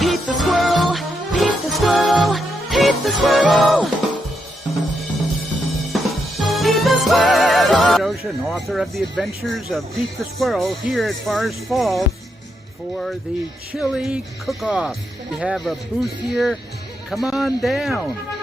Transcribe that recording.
Pete the Squirrel, Pete the Squirrel, Pete the Squirrel. Pete the Squirrel. Ocean, author of The Adventures of Pete the Squirrel, here at Forest Falls for the chili cook-off. We have a booth here. Come on down.